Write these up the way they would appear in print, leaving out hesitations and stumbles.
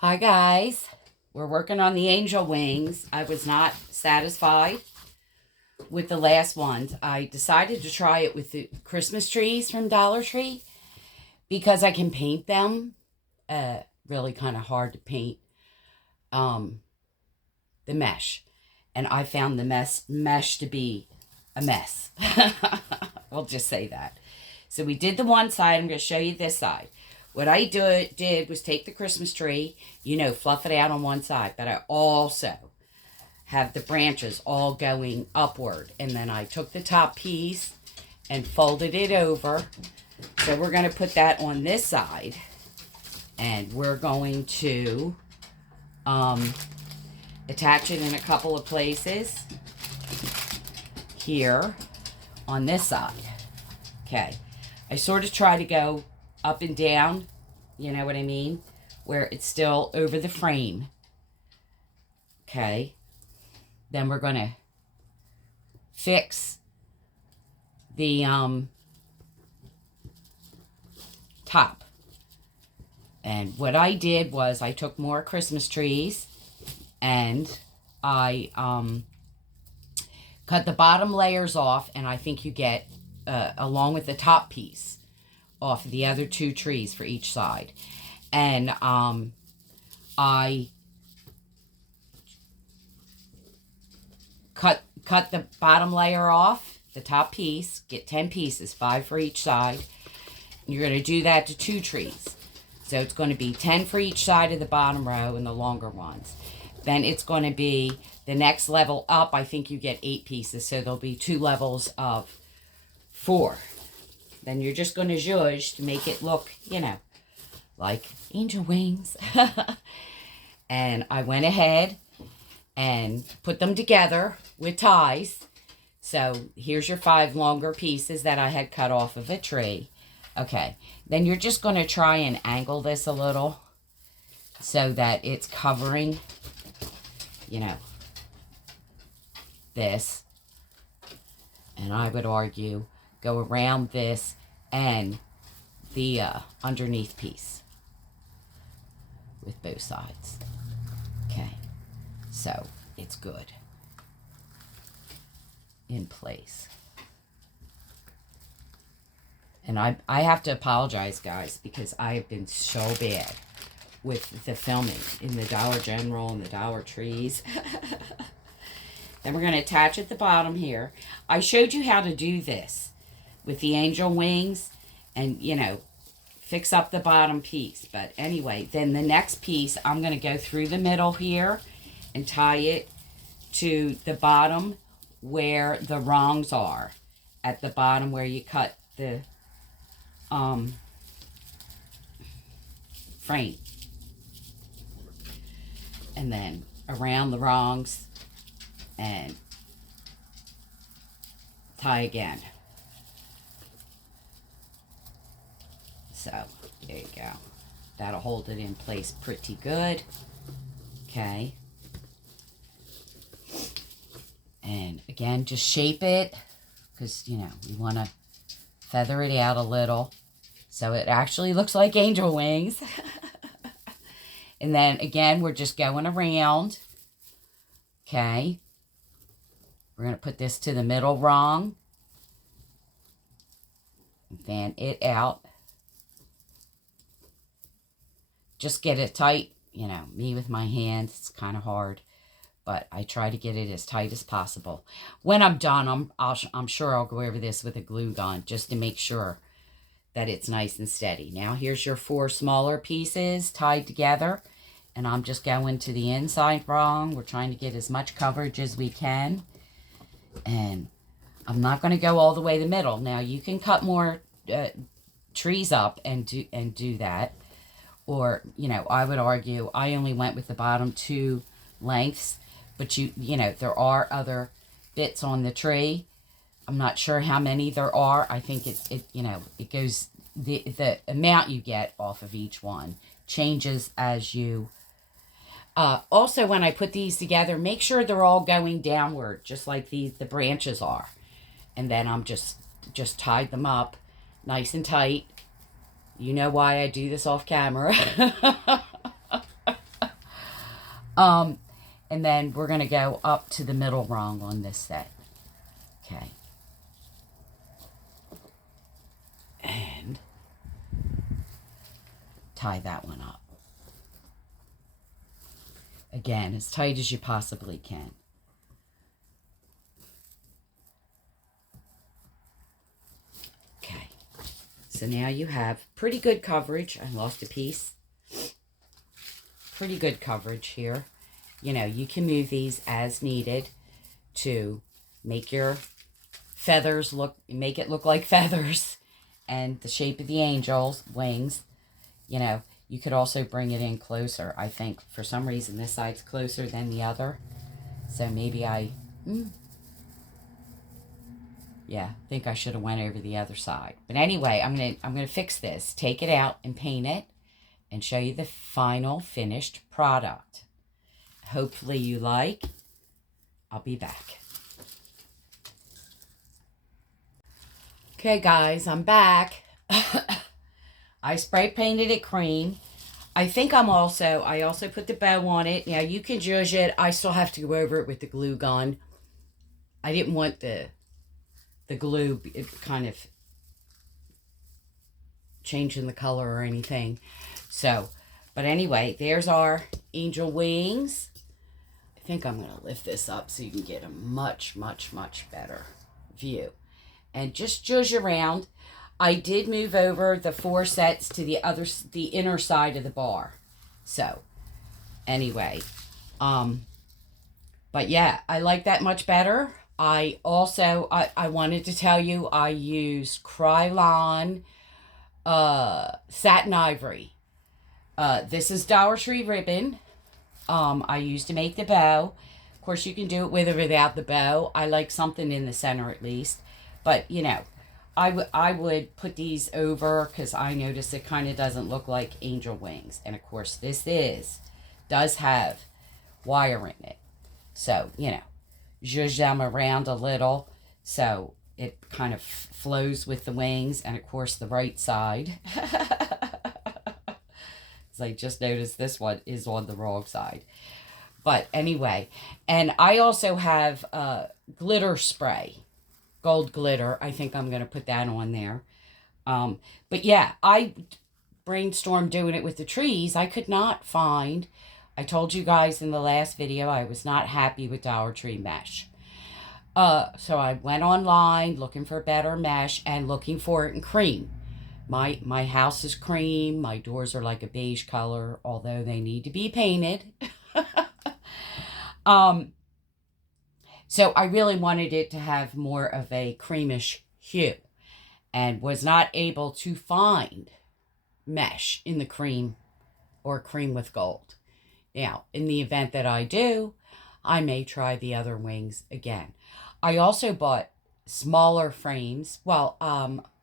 Hi guys, we're working on the angel wings. I was not satisfied with the last ones. I decided to try it with the Christmas trees from Dollar Tree because I can paint them. Really kind of hard to paint um, the mesh, and I found the mesh to be a mess. We'll just say that. So we did the one side. I'm going to show you this side. What I did was take the Christmas tree, fluff it out on one side, but I also have the branches all going upward. And then I took the top piece and folded it over. So we're going to put that on this side. And we're going to attach it in a couple of places here on this side. Okay. I sort of try to go up and down, you know what I mean? Where it's still over the frame. Okay. Then we're going to fix the top. And what I did was I took more Christmas trees and I cut the bottom layers off, and I think you get, along with the top piece, off the other two trees for each side. And I cut the bottom layer off, the top piece, get 10 pieces, 5 for each side. And you're going to do that to 2 trees. So it's going to be 10 for each side of the bottom row and the longer ones. Then it's going to be the next level up. I think you get 8 pieces, so there'll be 2 levels of 4. Then you're just going to zhuzh to make it look, like angel wings. And I went ahead and put them together with ties. So here's your 5 longer pieces that I had cut off of a tree. Okay, then you're just going to try and angle this a little so that it's covering, this. And I would argue go around this and the underneath piece with both sides. Okay, so it's good in place. And I have to apologize, guys, because I have been so bad with the filming in the Dollar General and the Dollar Trees. Then we're going to attach at the bottom here. I showed you how to do this with the angel wings and, fix up the bottom piece. But anyway, then the next piece, I'm going to go through the middle here and tie it to the bottom where the rungs are. At the bottom where you cut the frame. And then around the rungs and tie again. So there you go. That'll hold it in place pretty good. Okay. And again, just shape it because, you want to feather it out a little so it actually looks like angel wings. And then again, we're just going around. Okay. We're going to put this to the middle rung. Fan it out. Just get it tight. Me with my hands, it's kind of hard. But I try to get it as tight as possible. When I'm done, I'm sure I'll go over this with a glue gun just to make sure that it's nice and steady. Now here's your 4 smaller pieces tied together. And I'm just going to the inside rung. We're trying to get as much coverage as we can. And I'm not going to go all the way the middle. Now you can cut more trees up and do that. Or, I would argue I only went with the bottom 2 lengths. But there are other bits on the tree. I'm not sure how many there are. I think it goes, the amount you get off of each one changes as you. Also, when I put these together, make sure they're all going downward, just like the branches are. And then I'm just tied them up nice and tight. You know why I do this off camera. And then we're going to go up to the middle rung on this set. Okay. And tie that one up. Again, as tight as you possibly can. Okay. So now you have pretty good coverage. I lost a piece. Pretty good coverage here. You know, you can move these as needed to make your feathers make it look like feathers, and the shape of the angel's wings. You know, you could also bring it in closer. I think for some reason this side's closer than the other, so maybe I think I should have went over the other side. But anyway, I'm gonna fix this, take it out and paint it, and show you the final finished product. Hopefully you like. I'll be back. Okay, guys, I'm back. I spray painted it cream. I think I also put the bow on it. Now, you can zhuzh it. I still have to go over it with the glue gun. I didn't want the glue kind of changing the color or anything. So, but anyway, there's our angel wings. I think I'm going to lift this up so you can get a much, much, much better view. And just zhuzh around. I did move over the 4 sets to the inner side of the bar. So, anyway, but yeah, I like that much better. I also, I wanted to tell you, I used Krylon Satin Ivory. This is Dollar Tree ribbon. I used to make the bow. Of course, you can do it with or without the bow. I like something in the center at least. But, you know, I would put these over because I noticed it kind of doesn't look like angel wings. And, of course, this does have wire in it. So, you know, zhuzh them around a little so it kind of flows with the wings. And, of course, the right side. I just noticed this one is on the wrong side. But anyway, and I also have glitter spray. Gold glitter. I think I'm going to put that on there. But yeah, I brainstormed doing it with the trees. I could not find, I told you guys in the last video, I was not happy with Dollar Tree mesh. So I went online looking for better mesh and looking for it in cream. My house is cream. My doors are like a beige color, although they need to be painted. So I really wanted it to have more of a creamish hue and was not able to find mesh in the cream or cream with gold. Now, in the event that I do, I may try the other wings again. I also bought smaller frames. Well,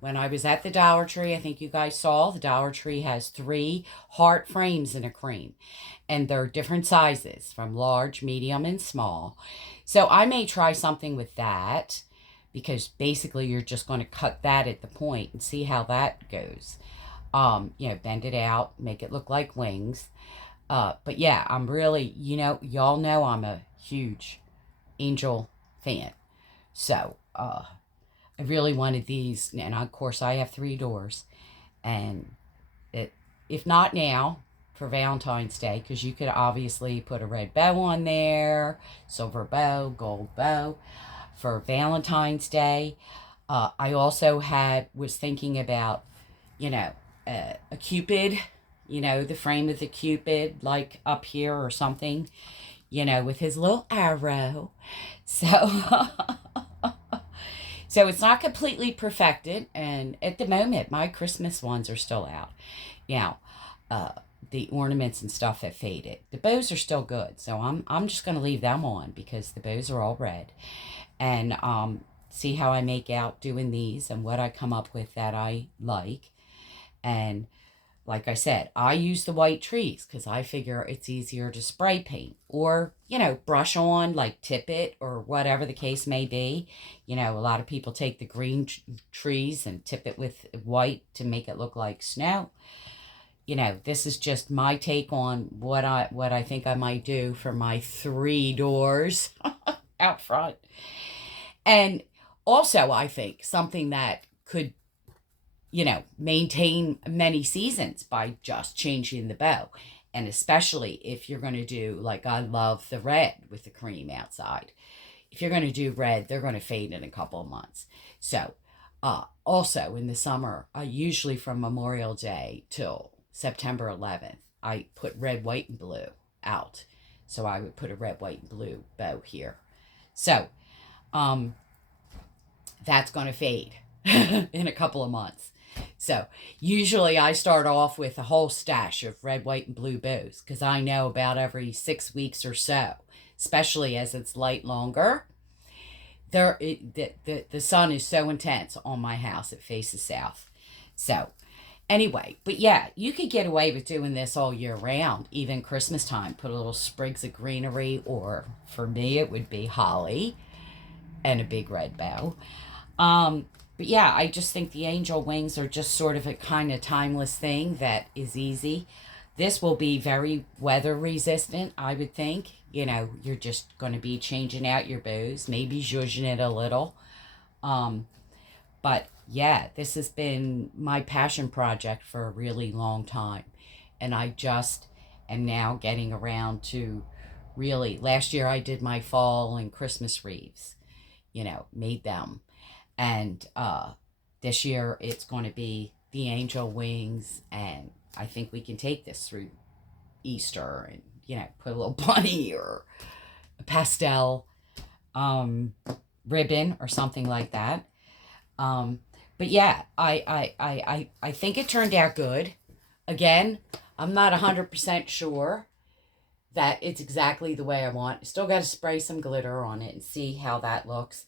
when I was at the Dollar Tree, I think you guys saw, the Dollar Tree has 3 heart frames in a cream. And they're different sizes, from large, medium, and small. So I may try something with that, because basically you're just going to cut that at the point and see how that goes. You know, bend it out, make it look like wings. But yeah, I'm really, you know, y'all know I'm a huge angel fan. So, I really wanted these, and of course I have 3 doors, and if not now, for Valentine's Day, because you could obviously put a red bow on there, silver bow, gold bow, for Valentine's Day. I also was thinking about, you know, a Cupid, you know, the frame of the Cupid, like up here or something, you know, with his little arrow. So... So it's not completely perfected, and at the moment, my Christmas ones are still out. Now, the ornaments and stuff have faded. The bows are still good, so I'm just going to leave them on because the bows are all red. And see how I make out doing these and what I come up with that I like. And like I said, I use the white trees because I figure it's easier to spray paint or, you know, brush on, like tip it or whatever the case may be. You know, a lot of people take the green trees and tip it with white to make it look like snow. you know, this is just my take on what I think I might do for my 3 doors out front. And also, I think something that could, you know, maintain many seasons by just changing the bow. And especially if you're going to do, like, I love the red with the cream outside. If you're going to do red, they're going to fade in a couple of months. So, also in the summer, usually from Memorial Day till September 11th, I put red, white, and blue out. So I would put a red, white, and blue bow here. So, that's going to fade in a couple of months. So usually I start off with a whole stash of red, white, and blue bows because I know about every 6 weeks or so, especially as it's light longer. The sun is so intense on my house. It faces south. So anyway, but yeah, you could get away with doing this all year round, even Christmas time. Put a little sprigs of greenery, or for me, it would be holly and a big red bow. But yeah, I just think the angel wings are just sort of a kind of timeless thing that is easy. This will be very weather resistant, I would think. You know, you're just going to be changing out your bows, maybe zhuzhing it a little. But yeah, this has been my passion project for a really long time. And I just am now getting around to really, last year I did my fall and Christmas wreaths, you know, made them. And this year it's going to be the angel wings, and I think we can take this through Easter and, you know, put a little bunny or a pastel ribbon or something like that. But yeah, I think it turned out good. Again, I'm not 100% sure that it's exactly the way I want. Still got to spray some glitter on it and see how that looks.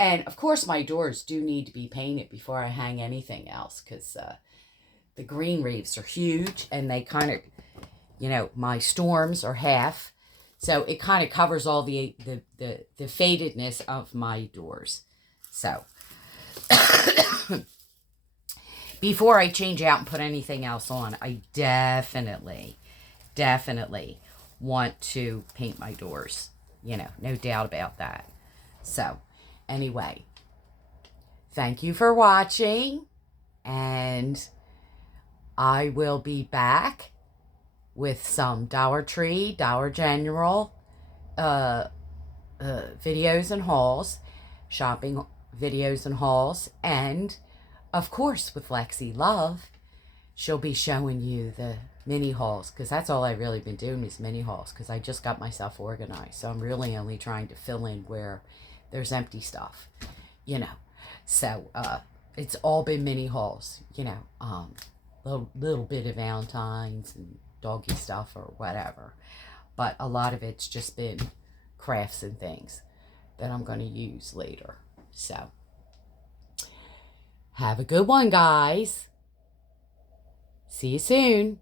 And of course, my doors do need to be painted before I hang anything else, because the green wreaths are huge and they kind of, you know, my storms are half. So it kind of covers all the fadedness of my doors. So before I change out and put anything else on, I definitely want to paint my doors. You know, no doubt about that. So anyway, thank you for watching, and I will be back with some Dollar Tree, Dollar General videos and hauls, shopping videos and hauls, and of course with Lexi Love, she'll be showing you the mini hauls, because that's all I've really been doing is mini hauls, because I just got myself organized. So I'm really only trying to fill in where there's empty stuff, you know. So it's all been mini hauls, you know, little bit of Valentine's and doggy stuff or whatever, but a lot of it's just been crafts and things that I'm going to use later. So have a good one, guys. See you soon.